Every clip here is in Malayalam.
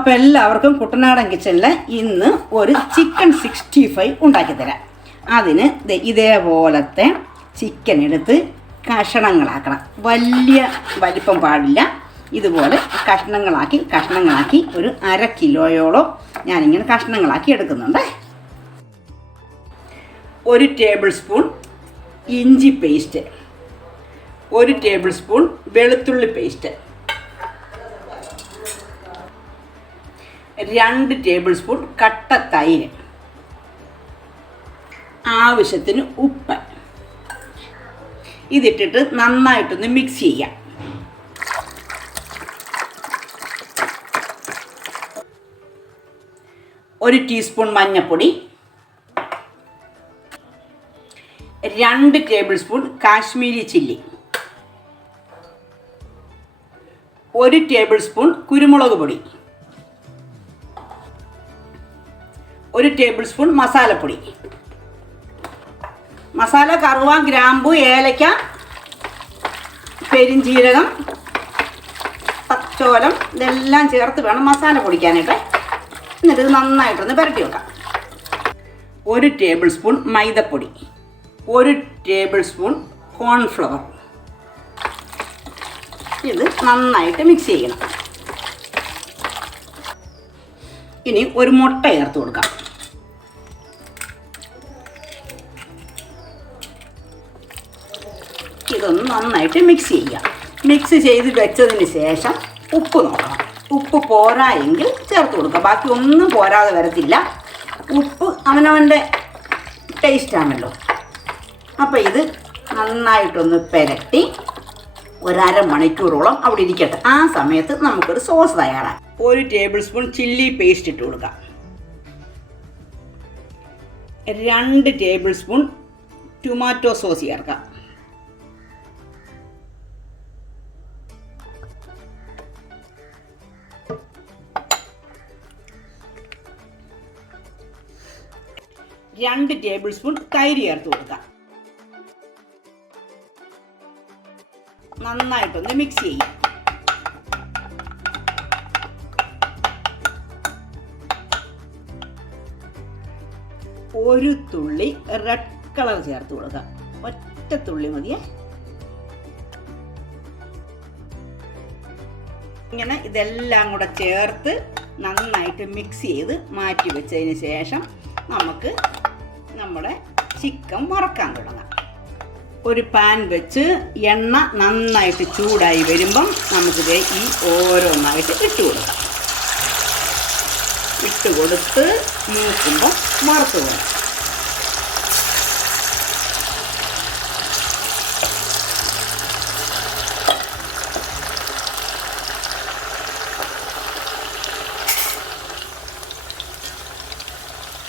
അപ്പോൾ എല്ലാവർക്കും കുട്ടനാടൻ കിച്ചണിൽ ഇന്ന് ഒരു ചിക്കൻ 65 ഉണ്ടാക്കി തരാം. അതിന് ഇതേപോലത്തെ ചിക്കൻ എടുത്ത് കഷണങ്ങളാക്കണം. വലിയ വലിപ്പം പാടില്ല. ഇതുപോലെ കഷ്ണങ്ങളാക്കി ഒരു 1/2 കിലോയോളം ഞാനിങ്ങനെ കഷ്ണങ്ങളാക്കി എടുക്കുന്നുണ്ട്. 1 ടേബിൾ സ്പൂൺ ഇഞ്ചി പേസ്റ്റ്, 1 ടേബിൾ സ്പൂൺ വെളുത്തുള്ളി പേസ്റ്റ്, 2 ടേബിൾ സ്പൂൺ കട്ട തൈര്, ആവശ്യത്തിന് ഉപ്പ്. ഇതിട്ടിട്ട് നന്നായിട്ടൊന്ന് മിക്സ് ചെയ്യാം. ഒരു ടീസ്പൂൺ മഞ്ഞൾപ്പൊടി, 2 table spoon Kashmiri chilli, 1 table spoon കുരുമുളക് പൊടി, 1 ടേബിൾ സ്പൂൺ മസാലപ്പൊടി. മസാല കറുവ, ഗ്രാമ്പു, ഏലക്ക, പെരിഞ്ജീരകം, പച്ചോലം ഇതെല്ലാം ചേർത്ത് വേണം മസാല പൊടിക്കാനായിട്ട്. എന്നിട്ട് ഇത് നന്നായിട്ടൊന്ന് പുരട്ടി വെക്കാം. 1 ടേബിൾ സ്പൂൺ മൈദപ്പൊടി, 1 ടേബിൾ സ്പൂൺ കോൺഫ്ലവർ. ഇത് നന്നായിട്ട് മിക്സ് ചെയ്യണം. ഇനി ഒരു മുട്ട ചേർത്ത് കൊടുക്കാം. ഇതൊന്ന് നന്നായിട്ട് മിക്സ് ചെയ്യാം. മിക്സ് ചെയ്ത് വെച്ചതിന് ശേഷം ഉപ്പ് നോക്കണം. ഉപ്പ് പോരായെങ്കിൽ ചേർത്ത് കൊടുക്കുക. ബാക്കി ഒന്നും പോരാതെ വരത്തില്ല. ഉപ്പ് അവനവൻ്റെ ടേസ്റ്റാണല്ലോ. അപ്പോൾ ഇത് നന്നായിട്ടൊന്ന് പുരട്ടി ഒരു 1/2 മണിക്കൂറോളം അവിടെ ഇരിക്കട്ടെ. ആ സമയത്ത് നമുക്കൊരു സോസ് തയ്യാറാക്കാം. 1 ടേബിൾ സ്പൂൺ ചില്ലി പേസ്റ്റ് ഇട്ട് കൊടുക്കാം. 2 ടേബിൾ സ്പൂൺ ടൊമാറ്റോ സോസ് ചേർക്കാം. 2 ടേബിൾ സ്പൂൺ തൈര് ചേർത്ത് കൊടുക്കാം. നന്നായിട്ടൊന്ന് മിക്സ് ചെയ്യാം. ഒരു തുള്ളി റെഡ് കളർ ചേർത്ത് കൊടുക്കാം. ഒറ്റ തുള്ളി മതിയേ. ഇങ്ങനെ ഇതെല്ലാം കൂടെ ചേർത്ത് നന്നായിട്ട് മിക്സ് ചെയ്ത് മാറ്റി വെച്ചതിന് ശേഷം നമുക്ക് നമ്മുടെ ചിക്കൻ വറക്കാൻ തുടങ്ങാം. ഒരു പാൻ വെച്ച് എണ്ണ നന്നായിട്ട് ചൂടായി വരുമ്പം നമുക്കിത് ഈ ഓരോന്നായിട്ട് ഇട്ട് കൊടുക്കാം. ഇട്ട് കൊടുത്ത് മൂക്കുമ്പോൾ വറുത്ത് കൊടുക്കാം.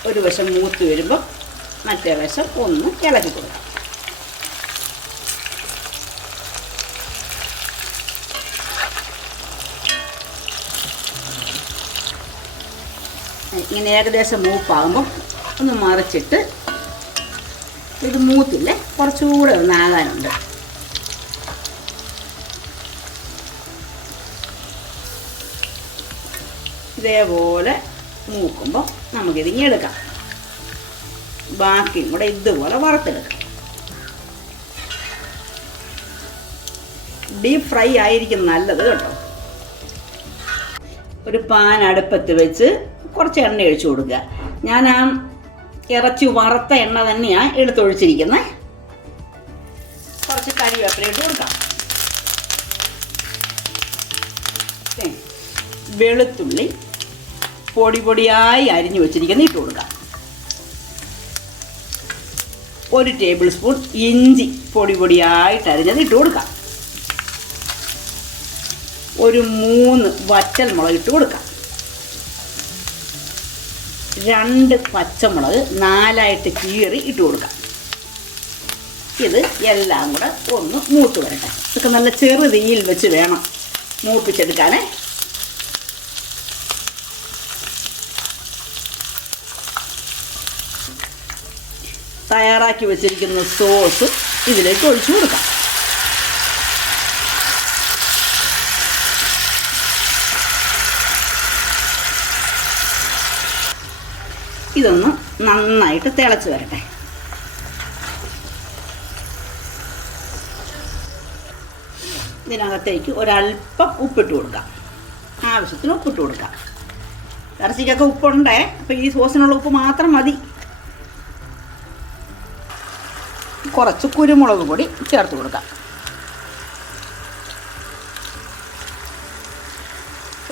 ഒരു വശം മൂത്ത് വരുമ്പോൾ മറ്റേ വശം ഒന്ന് ഇളക്കി കൊടുക്കാം. ഇങ്ങനെ ഏകദേശം മൂപ്പാകുമ്പം ഒന്ന് മറിച്ചിട്ട്, ഇത് മൂത്തില്ലേ, കുറച്ചുകൂടെ ഒന്ന് ആകാനുണ്ട്. ഇതേപോലെ മൂക്കുമ്പോൾ നമുക്കിതിങ്ങി എടുക്കാം. ബാക്കിയും കൂടെ ഇതുപോലെ വറുത്തെടുക്കാം. ഡീപ്പ് ഫ്രൈ ആയിരിക്കും നല്ലത് കേട്ടോ. ഒരു പാൻ അടുപ്പത്ത് വെച്ച് കുറച്ച് എണ്ണ ഒഴിച്ചു കൊടുക്കുക. ഞാൻ ആ ഇറച്ചി വറുത്ത എണ്ണ തന്നെയാണ് എടുത്തൊഴിച്ചിരിക്കുന്നത്. കുറച്ച് കരിവേപ്പില ഇട്ട് കൊടുക്കാം. വെളുത്തുള്ളി പൊടിയായി അരിഞ്ഞു വെച്ചിരിക്കുന്നത് ഇട്ട് കൊടുക്കാം. 1 ടേബിൾ സ്പൂൺ ഇഞ്ചി പൊടിയായിട്ട് അരിഞ്ഞത് ഇട്ട് കൊടുക്കാം. ഒരു 3 വറ്റൽ മുളക് ഇട്ട് കൊടുക്കാം. 2 പച്ചമുളക് 4ആയിട്ട് കീറി ഇട്ട് കൊടുക്കാം. ഇത് എല്ലാം കൂടെ ഒന്ന് മൂത്ത് വരട്ടെ. ഇതൊക്കെ നല്ല ചെറു തീയിൽ വെച്ച് വേണം മൂപ്പിച്ചെടുക്കാനേ. തയ്യാറാക്കി വെച്ചിരിക്കുന്ന സോസ് ഇതിലേക്ക് ഒഴിച്ചു കൊടുക്കാം. ഇതൊന്ന് നന്നായിട്ട് തിളച്ച് വരട്ടെ. ഇതിനകത്തേക്ക് ഒരല്പം ഉപ്പിട്ട് കൊടുക്കാം. ആവശ്യത്തിന് ഉപ്പിട്ട് കൊടുക്കാം. ഇറച്ചിക്കൊക്കെ ഉപ്പുണ്ടേ, അപ്പോൾ ഈ സോസിനുള്ള ഉപ്പ് മാത്രം മതി. കുറച്ച് കുരുമുളക് പൊടി ചേർത്ത് കൊടുക്കാം.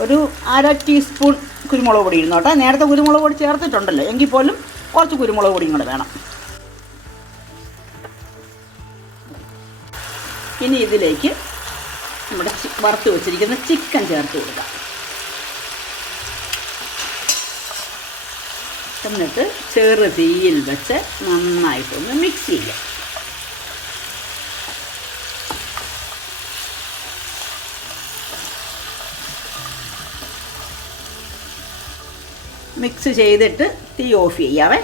ഒരു 1/2 ടീസ്പൂൺ കുരുമുളക് പൊടി ഇരുന്നോട്ടെ. നേരത്തെ കുരുമുളക് പൊടി ചേർത്തിട്ടുണ്ടല്ലോ, എങ്കിൽ പോലും കുറച്ച് കുരുമുളക് പൊടിയും കൂടെ വേണം. ഇനി ഇതിലേക്ക് നമ്മുടെ വറുത്ത് വെച്ചിരിക്കുന്ന ചിക്കൻ ചേർത്ത് കൊടുക്കാം. എന്നിട്ട് ചെറു തീയിൽ വെച്ച് നന്നായിട്ടൊന്ന് മിക്സ് ചെയ്യാം. മിക്സ് ചെയ്തിട്ട് തീ ഓഫ് ചെയ്യാവേ.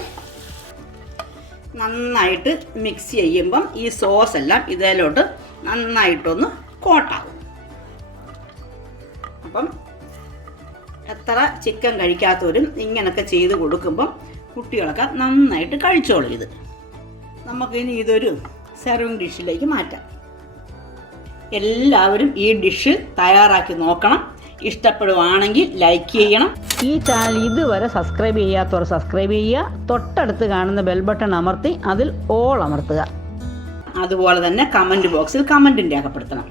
നന്നായിട്ട് മിക്സ് ചെയ്യുമ്പം ഈ സോസ് എല്ലാം ഇതിലോട്ട് നന്നായിട്ടൊന്ന് കോട്ടാവും. അപ്പം എത്ര ചിക്കൻ കഴിക്കാത്തവരും ഇങ്ങനൊക്കെ ചെയ്ത് കൊടുക്കുമ്പം കുട്ടികളൊക്കെ നന്നായിട്ട് കഴിച്ചോളും. ഇത് നമുക്കിനി ഇതൊരു സെർവിങ് ഡിഷിലേക്ക് മാറ്റാം. എല്ലാവരും ഈ ഡിഷ് തയ്യാറാക്കി നോക്കണം. ഇഷ്ടപ്പെടുവാണെങ്കിൽ ലൈക്ക് ചെയ്യണം. ഈ ചാനൽ ഇതുവരെ സബ്സ്ക്രൈബ് ചെയ്യാത്തവർ സബ്സ്ക്രൈബ് ചെയ്യുക. തൊട്ടടുത്ത് കാണുന്ന ബെൽ ബട്ടൺ അമർത്തി അതിൽ ഓൾ അമർത്തുക. അതുപോലെ തന്നെ കമൻറ്റ് ബോക്സിൽ കമൻറ്റും രേഖപ്പെടുത്തണം.